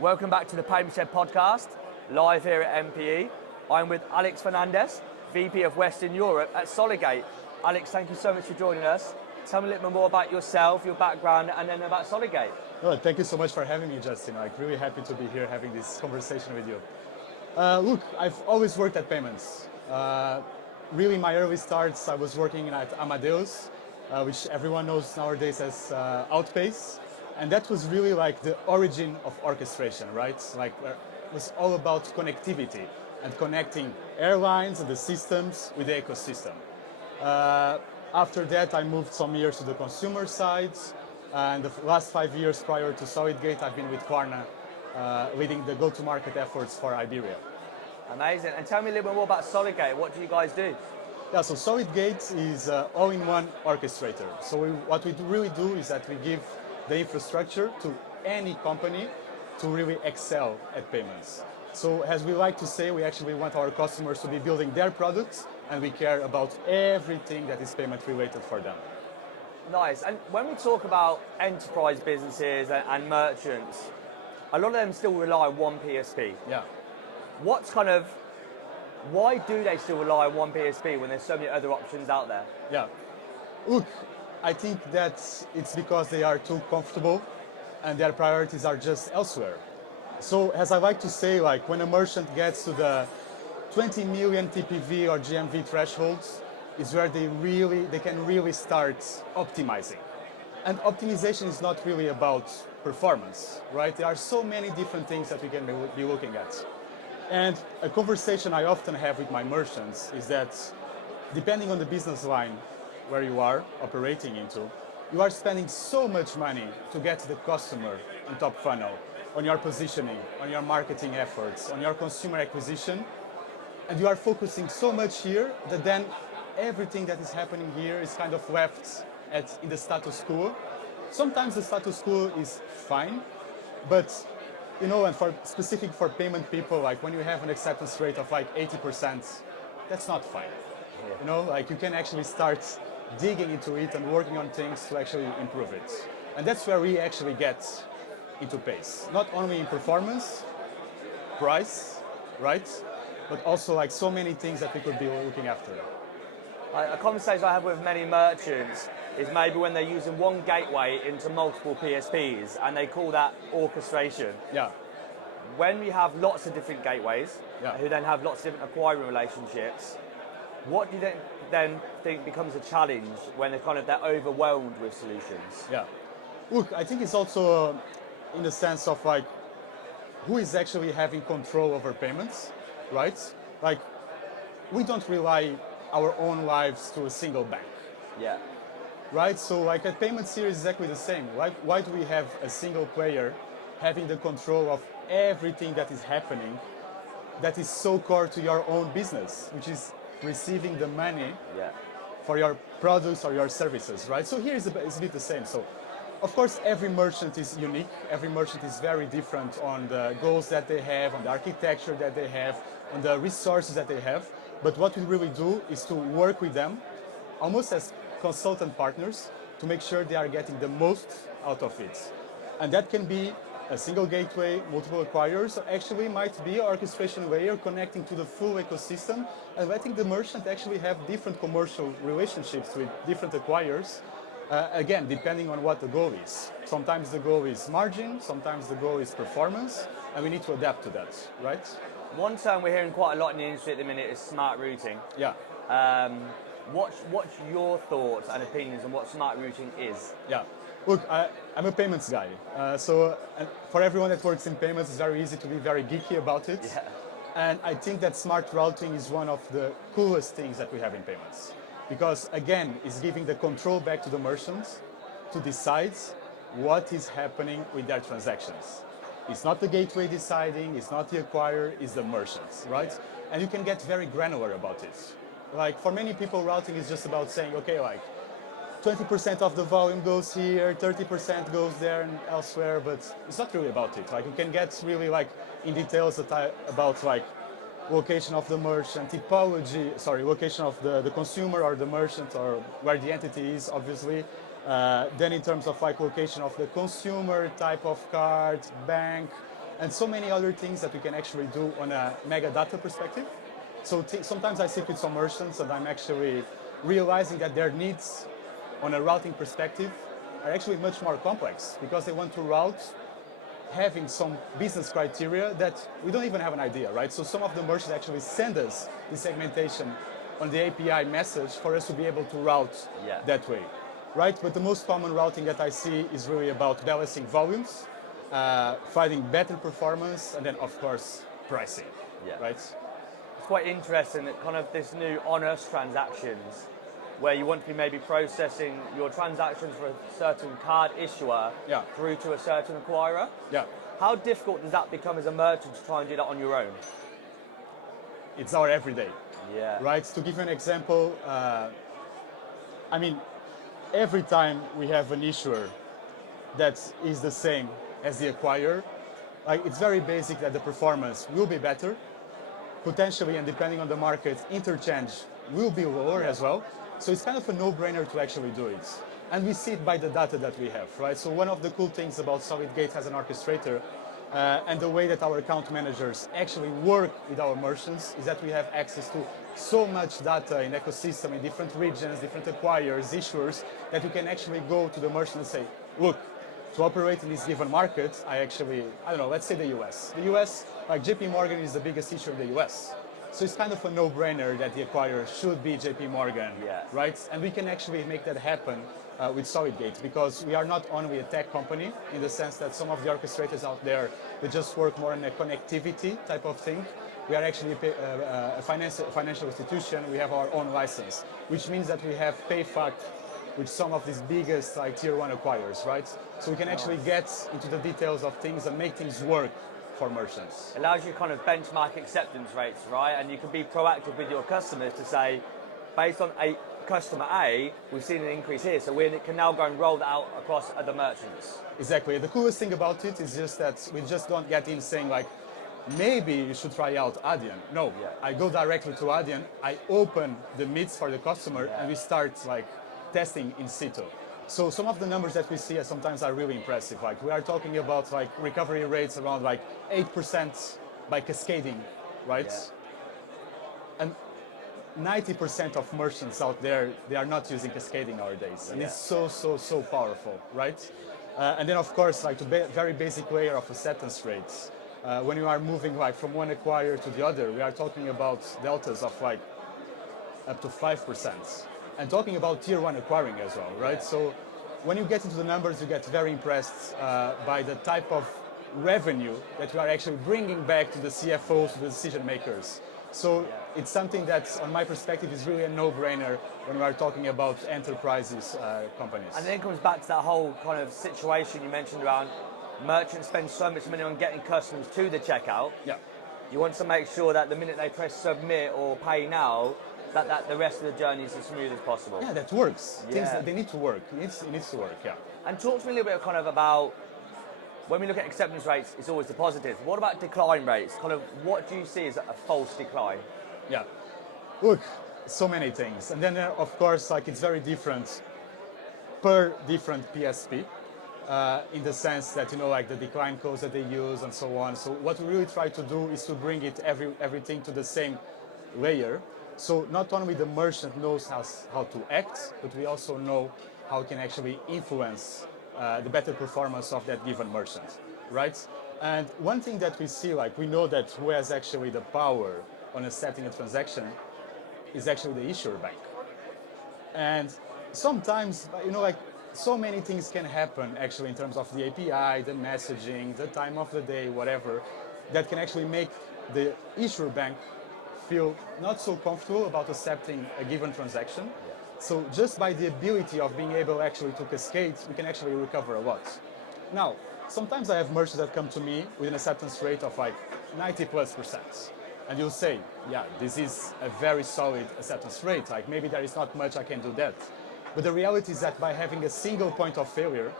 Welcome back to the Payment Shed podcast, live here at MPE. I'm with Alex Fernandez, VP of Western Europe at Solidgate. Alex, thank you so much for joining us. Tell me a little bit more about yourself, your background, and then about Solidgate. Well, thank you so much for having me, Justin. I'm really happy to be here having this conversation with you. Look, I've always worked at payments. Really, my early starts, I was working at Amadeus, which everyone knows nowadays as Outpace. And that was really like the origin of orchestration, right? Like it was all about connectivity and connecting airlines and the systems with the ecosystem. After that, I moved some years to the consumer side. And the last 5 years prior to Solidgate, I've been with Klarna, leading the go-to-market efforts for Iberia. Amazing. And tell me a little bit more about Solidgate. What do you guys do? Yeah, so Solidgate is all-in-one orchestrator. So what we really do is that we give the infrastructure to any company to really excel at payments. So as we like to say, we actually want our customers to be building their products, and we care about everything that is payment related for them. Nice. And when we talk about enterprise businesses and merchants, a lot of them still rely on one PSP. Yeah. Why do they still rely on one PSP when there's so many other options out there? Yeah. Look, I think that it's because they are too comfortable and their priorities are just elsewhere. So as I like to say, like when a merchant gets to the 20 million TPV or GMV thresholds, is where they can really start optimizing. And optimization is not really about performance, right? There are so many different things that we can be looking at. And a conversation I often have with my merchants is that depending on the business line where you are operating into, you are spending so much money to get the customer in top funnel, on your positioning, on your marketing efforts, on your consumer acquisition, and you are focusing so much here that then everything that is happening here is kind of left in the status quo. Sometimes the status quo is fine, but and specific for payment people, like when you have an acceptance rate of like 80%, that's not fine. Yeah. Like you can actually start digging into it and working on things to actually improve it. And that's where we actually get into pace. Not only in performance, price, right? But also like so many things that we could be looking after. A conversation I have with many merchants is maybe when they're using one gateway into multiple PSPs and they call that orchestration. Yeah. When we have lots of different gateways, who then have lots of different acquiring relationships, what do you then think becomes a challenge when they're overwhelmed with solutions? Yeah. Look, I think it's also in the sense of like who is actually having control over payments, right? Like we don't rely our own lives to a single bank. Yeah. Right? So like at payments here is exactly the same. Why do we have a single player having the control of everything that is happening that is so core to your own business, which is receiving the money for your products or your services, right? So here is a bit the same. So of course every merchant is unique. Every merchant is very different on the goals that they have, on the architecture that they have, on the resources that they have. But what we really do is to work with them almost as consultant partners to make sure they are getting the most out of it. And that can be a single gateway, multiple acquirers, or actually might be an orchestration layer connecting to the full ecosystem and letting the merchant actually have different commercial relationships with different acquirers, again, depending on what the goal is. Sometimes the goal is margin, sometimes the goal is performance, and we need to adapt to that, right? One term we're hearing quite a lot in the industry at the minute is smart routing. Yeah. What's your thoughts and opinions on what smart routing is? Yeah. Look, I'm a payments guy. So for everyone that works in payments, it's very easy to be very geeky about it. Yeah. And I think that smart routing is one of the coolest things that we have in payments. Because again, it's giving the control back to the merchants to decide what is happening with their transactions. It's not the gateway deciding, it's not the acquirer, it's the merchants, right? And you can get very granular about it. Like for many people, routing is just about saying, okay, like 20% of the volume goes here, 30% goes there and elsewhere, but it's not really about it. Like you can get really like in details about like location of the merchant, location of the consumer or the merchant or where the entity is, obviously. Then in terms of like location of the consumer, type of card, bank, and so many other things that we can actually do on a mega data perspective. So sometimes I sit with some merchants and I'm actually realizing that their needs on a routing perspective are actually much more complex because they want to route having some business criteria that we don't even have an idea, right? So some of the merchants actually send us the segmentation on the API message for us to be able to route that way, right? But the most common routing that I see is really about balancing volumes, finding better performance, and then of course pricing, right? It's quite interesting that kind of this new on-us transactions, where you want to be maybe processing your transactions for a certain card issuer through to a certain acquirer. Yeah. How difficult does that become as a merchant to try and do that on your own? It's our everyday. Yeah. Right? To give you an example, I mean, every time we have an issuer that is the same as the acquirer, like it's very basic that the performance will be better, potentially, and depending on the market, interchange will be lower as well. So it's kind of a no-brainer to actually do it. And we see it by the data that we have, right? So one of the cool things about Solidgate as an orchestrator and the way that our account managers actually work with our merchants is that we have access to so much data in ecosystem, in different regions, different acquirers, issuers, that we can actually go to the merchant and say, look, to operate in this given market, I don't know, let's say the US. The US, like JP Morgan is the biggest issuer in the US. So it's kind of a no-brainer that the acquirer should be JP Morgan, right? And we can actually make that happen with Solidgate because we are not only a tech company in the sense that some of the orchestrators out there, they just work more on a connectivity type of thing. We are actually a financial institution. We have our own license, which means that we have PayFac with some of these biggest like tier one acquirers, right? So we can actually get into the details of things and make things work for merchants. Allows you to kind of benchmark acceptance rates, right? And you can be proactive with your customers to say, based on a customer A, we've seen an increase here, so we can now go and roll that out across other merchants. Exactly. The coolest thing about it is just that we just don't get in saying like, maybe you should try out Adyen. No, I go directly to Adyen, I open the meets for the customer, and we start like testing in situ. So some of the numbers that we see sometimes are really impressive. Like we are talking about like recovery rates around like 8% by cascading, right? And 90% of merchants out there, they are not using cascading nowadays. And it's so powerful, right? And then of course, like the very basic layer of acceptance rates. When you are moving like from one acquirer to the other, we are talking about deltas of like up to 5%. And talking about tier one acquiring as well, right? So when you get into the numbers, you get very impressed by the type of revenue that we are actually bringing back to the CFOs, to the decision makers. So it's something that, on my perspective, is really a no-brainer when we are talking about enterprises, companies. And then it comes back to that whole kind of situation you mentioned around merchants spend so much money on getting customers to the checkout. You want to make sure that the minute they press submit or pay now, that the rest of the journey is as smooth as possible. Yeah, that works. Things that they need to work. It needs to work, And talk to me a little bit kind of about, when we look at acceptance rates, it's always the positive. What about decline rates? Kind of what do you see as a false decline? Yeah. Look, so many things. And then, of course, like it's very different per different PSP. In the sense that, you know, like the decline codes that they use and so on. So what we really try to do is to bring it everything to the same layer. So not only the merchant knows how to act, but we also know how we can actually influence the better performance of that given merchant, right? And one thing that we see, like we know that who has actually the power on setting a transaction is actually the issuer bank. And sometimes, you know, like so many things can happen actually in terms of the API, the messaging, the time of the day, whatever, that can actually make the issuer bank feel not so comfortable about accepting a given transaction. So just by the ability of being able actually to cascade, we can actually recover a lot. Now, sometimes I have merchants that come to me with an acceptance rate of like 90+%. And you'll say, yeah, this is a very solid acceptance rate. Like maybe there is not much I can do that. But the reality is that by having a single point of failure,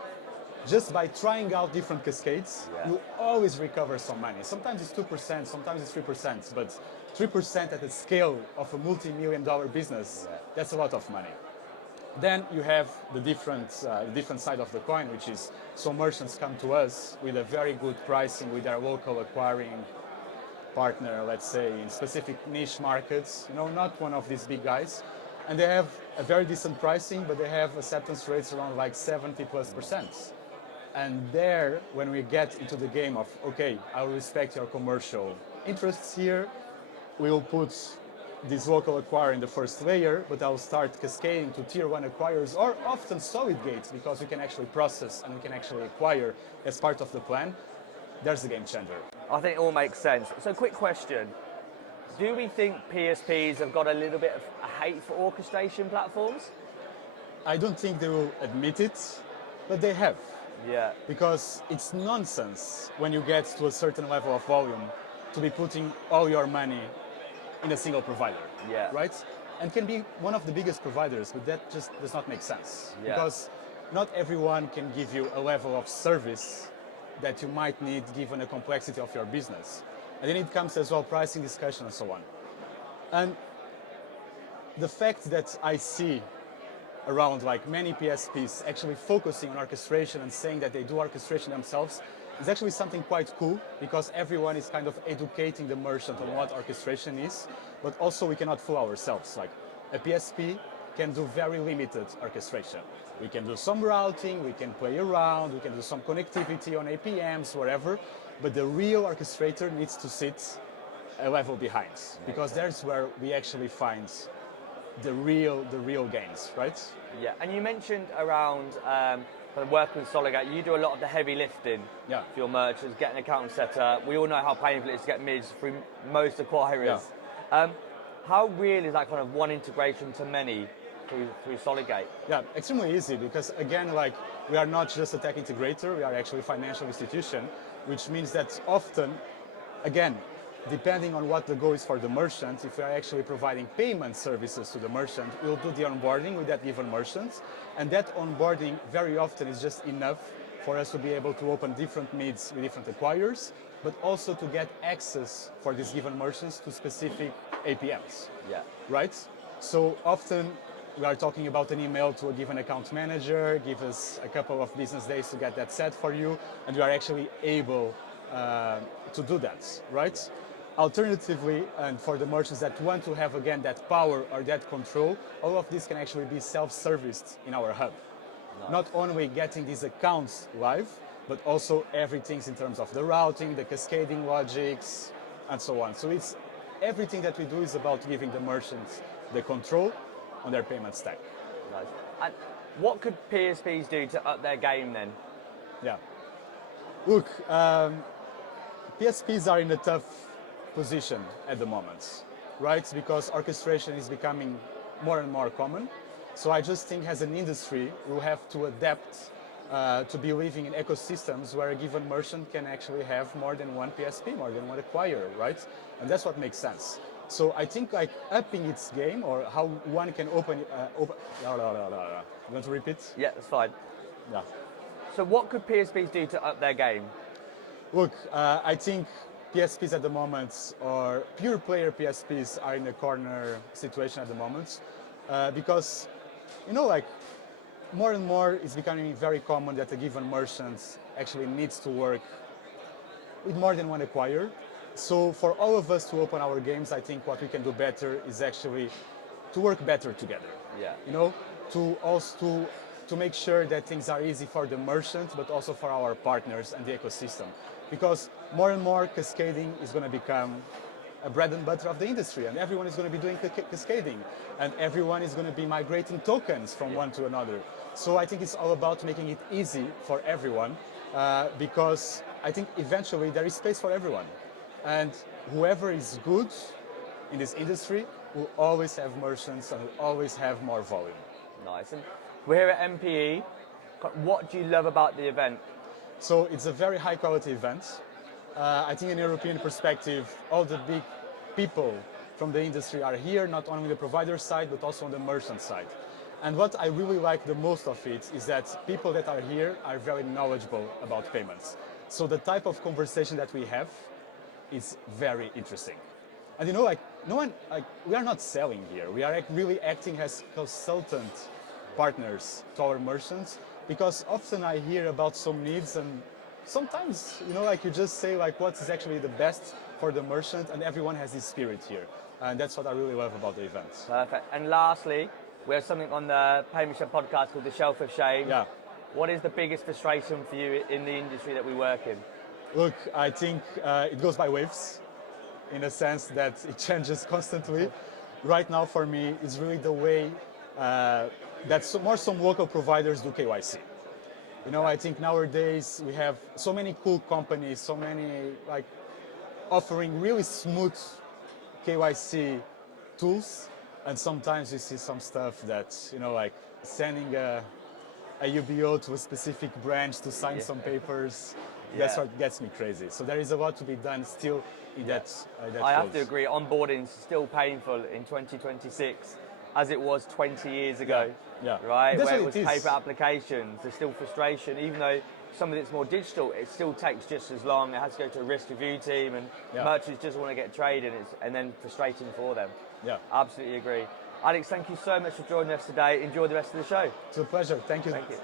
just by trying out different cascades, you always recover some money. Sometimes it's 2%, sometimes it's 3%, but 3% at the scale of a multi-million-dollar business, that's a lot of money. Then you have the different side of the coin, which is some merchants come to us with a very good pricing with their local acquiring partner, let's say, in specific niche markets, not one of these big guys. And they have a very decent pricing, but they have acceptance rates around like 70+%. And there, when we get into the game of, okay, I will respect your commercial interests here, we will put this local acquirer in the first layer, but I'll start cascading to tier one acquirers, or often Solidgate, because we can actually process and we can actually acquire as part of the plan. There's the game changer. I think it all makes sense. So quick question. Do we think PSPs have got a little bit of a hate for orchestration platforms? I don't think they will admit it, but they have. Yeah. Because it's nonsense when you get to a certain level of volume to be putting all your money in a single provider. Yeah. Right? And can be one of the biggest providers, but that just does not make sense. Yeah. Because not everyone can give you a level of service that you might need given the complexity of your business. And then it comes as well pricing discussion and so on. And the fact that I see around like many PSPs actually focusing on orchestration and saying that they do orchestration themselves is actually something quite cool, because everyone is kind of educating the merchant on what orchestration is, but also we cannot fool ourselves. Like a PSP can do very limited orchestration. We can do some routing, we can play around, we can do some connectivity on APMs, whatever, but the real orchestrator needs to sit a level behind, because there's where we actually find the real gains, right? Yeah, and you mentioned around kind of working with Solidgate, you do a lot of the heavy lifting Yeah. for your merchants, getting an account set up. We all know how painful it is to get mids through most acquirers. How real is that kind of one integration to many through Solidgate? Yeah, extremely easy, because again, like, we are not just a tech integrator, we are actually a financial institution, which means that often, again, depending on what the goal is for the merchant, if we are actually providing payment services to the merchant, we'll do the onboarding with that given merchant. And that onboarding very often is just enough for us to be able to open different needs with different acquirers, but also to get access for these given merchants to specific APMs. Yeah. Right? So often we are talking about an email to a given account manager, give us a couple of business days to get that set for you, and we are actually able to do that, right? Alternatively, and for the merchants that want to have again that power or that control, all of this can actually be self-serviced in our hub. Nice. Not only getting these accounts live, but also everything in terms of the routing, the cascading logics, and so on. So it's everything that we do is about giving the merchants the control on their payment stack. Nice. And what could PSPs do to up their game then? Yeah. Look, PSPs are in a tough position at the moment, right? Because orchestration is becoming more and more common. So I just think as an industry, we'll have to adapt to be living in ecosystems where a given merchant can actually have more than one PSP, more than one acquirer, right? And that's what makes sense. So I think like upping its game, or how one can open. You want to repeat? Yeah, that's fine. Yeah. So what could PSPs do to up their game? Look, I think PSPs at the moment, or pure player PSPs, are in a corner situation at the moment, because, like, more and more it's becoming very common that a given merchant actually needs to work with more than one acquirer. So for all of us to open our games, I think what we can do better is actually to work better together. Yeah. To make sure that things are easy for the merchant, but also for our partners and the ecosystem. Because more and more cascading is going to become a bread and butter of the industry, and everyone is going to be doing cascading, and everyone is going to be migrating tokens from one to another. So I think it's all about making it easy for everyone, because I think eventually there is space for everyone. And whoever is good in this industry will always have merchants and will always have more volume. Nice. And we're here at MPE. What do you love about the event? So it's a very high quality event. I think in a European perspective, all the big people from the industry are here, not only on the provider side, but also on the merchant side. And what I really like the most of it is that people that are here are very knowledgeable about payments. So the type of conversation that we have is very interesting. And we are not selling here. We are really acting as consultant partners to our merchants, because often I hear about some needs and sometimes, like you just say like what is actually the best for the merchant, and everyone has this spirit here. And that's what I really love about the event. Perfect. And lastly, we have something on the Payment Shed podcast called the Shelf of Shame. Yeah. What is the biggest frustration for you in the industry that we work in? Look, I think it goes by waves, in a sense that it changes constantly. Right now, for me, is really the way that some local providers do KYC. I think nowadays we have so many cool companies, so many offering really smooth KYC tools, and sometimes you see some stuff that like sending a UBO to a specific branch to sign some papers. That's what gets me crazy. So there is a lot to be done still in that I have field. to agree, onboarding is still painful in 2026 as it was 20 years ago. Yeah. Right? That's where it what was it is. paper applications, there's still frustration, even though some of it's more digital, it still takes just as long. It has to go to a risk review team, and merchants just want to get traded, and then frustrating for them. Yeah. Absolutely agree. Alex, thank you so much for joining us today. Enjoy the rest of the show. It's a pleasure. Thank you. Thank you.